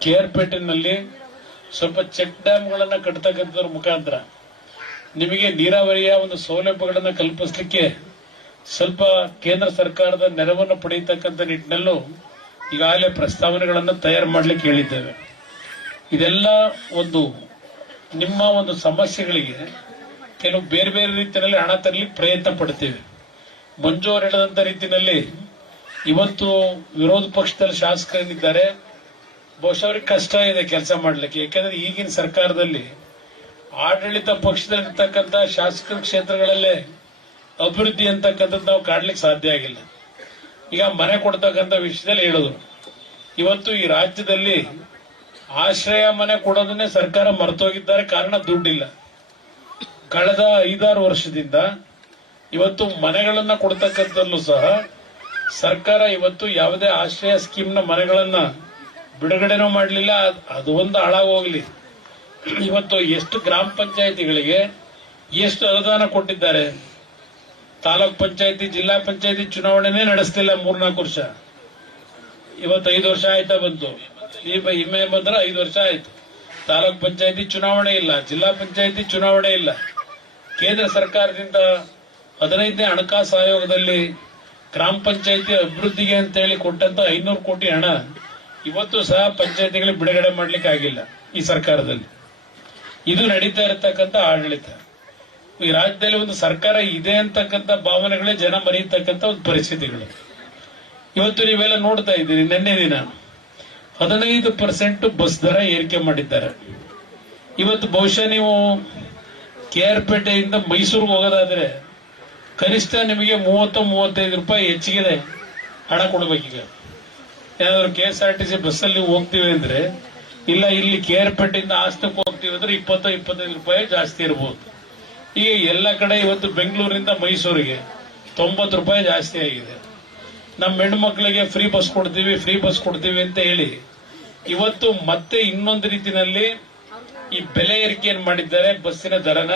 K R ಪೇಟೆನಲ್ಲಿ ಸ್ವಲ್ಪ check ಡ್ಯಾಮ್ಗಳನ್ನ ಕಟ್ತಕ್ಕಂಥದ್ರ ಮುಖಾಂತರ ನಿಮಗೆ ನೀರಾವರಿಯ ಒಂದು ಸೌಲಭ್ಯಗಳನ್ನ ಕಲ್ಪಿಸಲಿಕ್ಕೆ ಸ್ವಲ್ಪ ಕೇಂದ್ರ ಸರ್ಕಾರದ ನೆರವನ್ನು ಪಡೆಯತಕ್ಕಂಥ ನಿಟ್ಟಿನಲ್ಲೂ ಈಗಾಗಲೇ ಪ್ರಸ್ತಾವನೆಗಳನ್ನು ತಯಾರು ಮಾಡಲಿಕ್ಕೆ ಹೇಳಿದ್ದೇವೆ. ಇದೆಲ್ಲ ಒಂದು ನಿಮ್ಮ ಒಂದು ಸಮಸ್ಯೆಗಳಿಗೆ ಕೆಲವು ಬೇರೆ ಬೇರೆ ರೀತಿಯಲ್ಲಿ ಹಣ ತರಲಿಕ್ಕೆ ಪ್ರಯತ್ನ ಪಡ್ತೇವೆ. ಮಂಜು ಅವರು ರೀತಿಯಲ್ಲಿ ಇವತ್ತು ವಿರೋಧ ಪಕ್ಷದಲ್ಲಿ ಶಾಸಕರೇನಿದ್ದಾರೆ ಬಹುಶಃ ಅವ್ರಿಗೆ ಕಷ್ಟ ಇದೆ ಕೆಲಸ ಮಾಡ್ಲಿಕ್ಕೆ. ಯಾಕಂದ್ರೆ ಈಗಿನ ಸರ್ಕಾರದಲ್ಲಿ ಆಡಳಿತ ಪಕ್ಷದಲ್ಲಿರ್ತಕ್ಕಂಥ ಶಾಸಕರ ಕ್ಷೇತ್ರಗಳಲ್ಲೇ ಅಭಿವೃದ್ಧಿ ಅಂತಕ್ಕಂಥದ್ದು ನಾವು ಕಾಡ್ಲಿಕ್ಕೆ ಸಾಧ್ಯ ಆಗಿಲ್ಲ. ಈಗ ಮನೆ ಕೊಡ್ತಕ್ಕಂಥ ವಿಷಯದಲ್ಲಿ ಹೇಳೋದು. ಇವತ್ತು ಈ ರಾಜ್ಯದಲ್ಲಿ ಆಶ್ರಯ ಮನೆ ಕೊಡೋದನ್ನೇ ಸರ್ಕಾರ ಮರೆತೋಗಿದ್ದಾರೆ, ಕಾರಣ ದುಡ್ಡಿಲ್ಲ. ಕಳೆದ ಐದಾರು ವರ್ಷದಿಂದ ಇವತ್ತು ಮನೆಗಳನ್ನ ಕೊಡ್ತಕ್ಕಂಥಲ್ಲೂ ಸಹ ಸರ್ಕಾರ ಇವತ್ತು ಯಾವುದೇ ಆಶ್ರಯ ಸ್ಕೀಮ್ನ ಮನೆಗಳನ್ನ ಬಿಡುಗಡೆನೂ ಮಾಡಲಿಲ್ಲ. ಅದು ಒಂದು ಹಾಳಾಗೋಗ್ಲಿ. ಇವತ್ತು ಎಷ್ಟು ಗ್ರಾಮ ಪಂಚಾಯಿತಿಗಳಿಗೆ ಎಷ್ಟು ಅನುದಾನ ಕೊಟ್ಟಿದ್ದಾರೆ? ತಾಲೂಕ್ ಪಂಚಾಯತಿ, ಜಿಲ್ಲಾ ಪಂಚಾಯತಿ ಚುನಾವಣೆನೇ ನಡೆಸ್ತಿಲ್ಲ ಮೂರ್ನಾಲ್ಕು ವರ್ಷ. ಇವತ್ತು ಐದು ವರ್ಷ ಆಯ್ತಾ ಬಂತು. ಈ ಇಮ್ಮೆ ಬಂದ್ರೆ ಐದು ವರ್ಷ ಆಯ್ತು. ತಾಲೂಕ್ ಪಂಚಾಯತಿ ಚುನಾವಣೆ ಇಲ್ಲ, ಜಿಲ್ಲಾ ಪಂಚಾಯತಿ ಚುನಾವಣೆ ಇಲ್ಲ. ಕೇಂದ್ರ ಸರ್ಕಾರದಿಂದ ಹದಿನೈದನೇ ಹಣಕಾಸು ಆಯೋಗದಲ್ಲಿ ಗ್ರಾಮ ಪಂಚಾಯತಿ ಅಭಿವೃದ್ಧಿಗೆ ಅಂತ ಹೇಳಿ ಕೊಟ್ಟಂತ ಐನೂರು ಕೋಟಿ ಹಣ ಇವತ್ತು ಸಹ ಪಂಚಾಯತಿಗಳಿಗೆ ಬಿಡುಗಡೆ ಮಾಡ್ಲಿಕ್ಕೆ ಆಗಿಲ್ಲ ಈ ಸರ್ಕಾರದಲ್ಲಿ. ಇದು ನಡೀತಾ ಇರತಕ್ಕಂತ ಆಡಳಿತ. ಈ ರಾಜ್ಯದಲ್ಲಿ ಒಂದು ಸರ್ಕಾರ ಇದೆ ಅಂತಕ್ಕಂಥ ಭಾವನೆಗಳೇ ಜನ ಮರೆಯತಕ್ಕಂತ ಒಂದು ಪರಿಸ್ಥಿತಿಗಳು. ಇವತ್ತು ನೀವೆಲ್ಲ ನೋಡ್ತಾ ಇದ್ದೀರಿ, ನಿನ್ನೆ ದಿನ ಹದಿನೈದು ಪರ್ಸೆಂಟ್ ಬಸ್ ದರ ಏರಿಕೆ ಮಾಡಿದ್ದಾರೆ. ಇವತ್ತು ಬಹುಶಃ ನೀವು ಕೆ ಆರ್ ಪೇಟೆಯಿಂದ ಮೈಸೂರಿಗೆ ಹೋಗೋದಾದ್ರೆ ಕನಿಷ್ಠ ನಿಮಗೆ ಮೂವತ್ತು, ಮೂವತ್ತೈದು ರೂಪಾಯಿ ಹೆಚ್ಚಿಗೆ ಹಣ ಕೊಡ್ಬೇಕೀಗ. ಏನಾದ್ರು K S R T C bus ಅಲ್ಲಿ ಹೋಗ್ತೀವಿ ಅಂದ್ರೆ, ಇಲ್ಲ ಇಲ್ಲಿ ಕೆ ಆರ್ ಪೇಟಿಂದ ಆಸ್ತಕ್ಕೆ ಹೋಗ್ತೀವಿ ಅಂದ್ರೆ ಇಪ್ಪತ್ತು ಇಪ್ಪತ್ತೈದು ರೂಪಾಯಿ ಜಾಸ್ತಿ ಇರಬಹುದು ಈಗ ಎಲ್ಲ ಕಡೆ ಇವತ್ತು ಬೆಂಗಳೂರಿಂದ ಮೈಸೂರಿಗೆ ತೊಂಬತ್ತು ರೂಪಾಯಿ ಜಾಸ್ತಿ ಆಗಿದೆ. ನಮ್ಮ ಹೆಣ್ಣು ಮಕ್ಕಳಿಗೆ ಫ್ರೀ ಬಸ್ ಕೊಡ್ತೀವಿ, ಫ್ರೀ ಬಸ್ ಕೊಡ್ತೀವಿ ಅಂತ ಹೇಳಿ, ಇವತ್ತು ಮತ್ತೆ ಇನ್ನೊಂದು ರೀತಿನಲ್ಲಿ ಈ ಬೆಲೆ ಏರಿಕೆಯನ್ನು ಮಾಡಿದ್ದಾರೆ, ಬಸ್ಸಿನ ದರನ?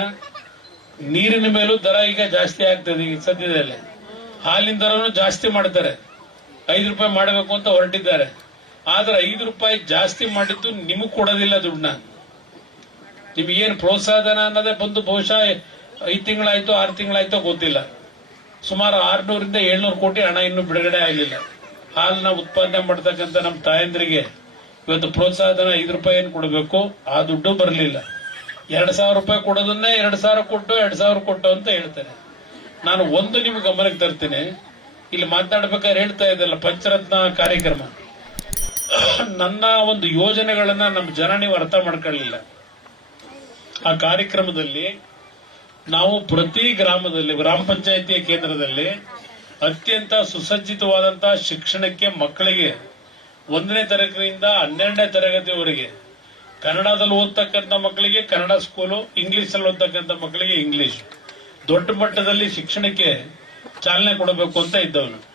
ನೀರಿನ ಮೇಲೂ ದರ ಈಗ ಜಾಸ್ತಿ ಆಗ್ತದೆ ಈಗ ಸದ್ಯದಲ್ಲಿ. ಹಾಲಿನ ದರನು ಜಾಸ್ತಿ ಮಾಡ್ತಾರೆ. ಐದು ರೂಪಾಯಿ ಮಾಡಬೇಕು ಅಂತ ಹೊರಟಿದ್ದಾರೆ. ಆದ್ರೆ ಐದು ರೂಪಾಯಿ ಜಾಸ್ತಿ ಮಾಡಿದ್ದು ನಿಮಗ್ ಕೊಡೋದಿಲ್ಲ ದುಡ್ಡನ್ನ. ನಿಮಗೇನು ಪ್ರೋತ್ಸಾಹನ ಅನ್ನೋದೇ ಬಂದು ಬಹುಶಃ ಐದು ತಿಂಗಳಾಯ್ತು, ಆರು ತಿಂಗಳಾಯ್ತೋ ಗೊತ್ತಿಲ್ಲ. ಸುಮಾರು ಆರ್ನೂರಿಂದ ಏಳ್ನೂರು ಕೋಟಿ ಹಣ ಇನ್ನೂ ಬಿಡುಗಡೆ ಆಗಲಿಲ್ಲ. ಹಾಲನ್ನ ಉತ್ಪಾದನೆ ಮಾಡ್ತಕ್ಕಂಥ ನಮ್ಮ ತಾಯಂದ್ರಿಗೆ ಇವತ್ತು ಪ್ರೋತ್ಸಾಹಧನ ಐದು ರೂಪಾಯಿ ಏನು ಕೊಡಬೇಕು? ಆ ದುಡ್ಡು ಬರಲಿಲ್ಲ. ಎರಡ್ ಸಾವಿರ ರೂಪಾಯಿ ಕೊಡೋದನ್ನೇ ಎರಡ್ ಸಾವಿರ ಕೊಟ್ಟು, ಎರಡ್ ಸಾವಿರ ಕೊಟ್ಟು ಅಂತ ಹೇಳ್ತಾರೆ ನಾನು ಒಂದು ನಿಮ್ಗೆ ಗಮನಕ್ಕೆ ತರ್ತೀನಿ. ಇಲ್ಲಿ ಮಾತನಾಡ್ಬೇಕಾದ್ರೆ ಹೇಳ್ತಾ ಇದ್ದಲ್ಲ ಪಂಚರತ್ನ ಕಾರ್ಯಕ್ರಮ. ನನ್ನ ಒಂದು ಯೋಜನೆಗಳನ್ನ ನಮ್ಮ ಜನ ನೀವು ಅರ್ಥ ಮಾಡ್ಕೊಳ್ಳಿಲ್ಲ. ಆ ಕಾರ್ಯಕ್ರಮದಲ್ಲಿ ನಾವು ಪ್ರತಿ ಗ್ರಾಮದಲ್ಲಿ, ಗ್ರಾಮ ಪಂಚಾಯಿತಿಯ ಕೇಂದ್ರದಲ್ಲಿ ಅತ್ಯಂತ ಸುಸಜ್ಜಿತವಾದಂತ ಶಿಕ್ಷಣಕ್ಕೆ ಮಕ್ಕಳಿಗೆ ಒಂದನೇ ತರಗತಿಯಿಂದ ಹನ್ನೆರಡನೇ ತರಗತಿವರೆಗೆ ಕನ್ನಡದಲ್ಲಿ ಓದ್ತಕ್ಕಂಥ ಮಕ್ಕಳಿಗೆ ಕನ್ನಡ ಸ್ಕೂಲು ಇಂಗ್ಲಿಷ್ ಅಲ್ಲಿ ಓದ್ತಕ್ಕಂಥ ಮಕ್ಕಳಿಗೆ ಇಂಗ್ಲಿಷ್ ದೊಡ್ಡ ಮಟ್ಟದಲ್ಲಿ ಶಿಕ್ಷಣಕ್ಕೆ ಚಾಲನೆ ಕೊಡಬೇಕು ಅಂತ ಇದ್ದವನು.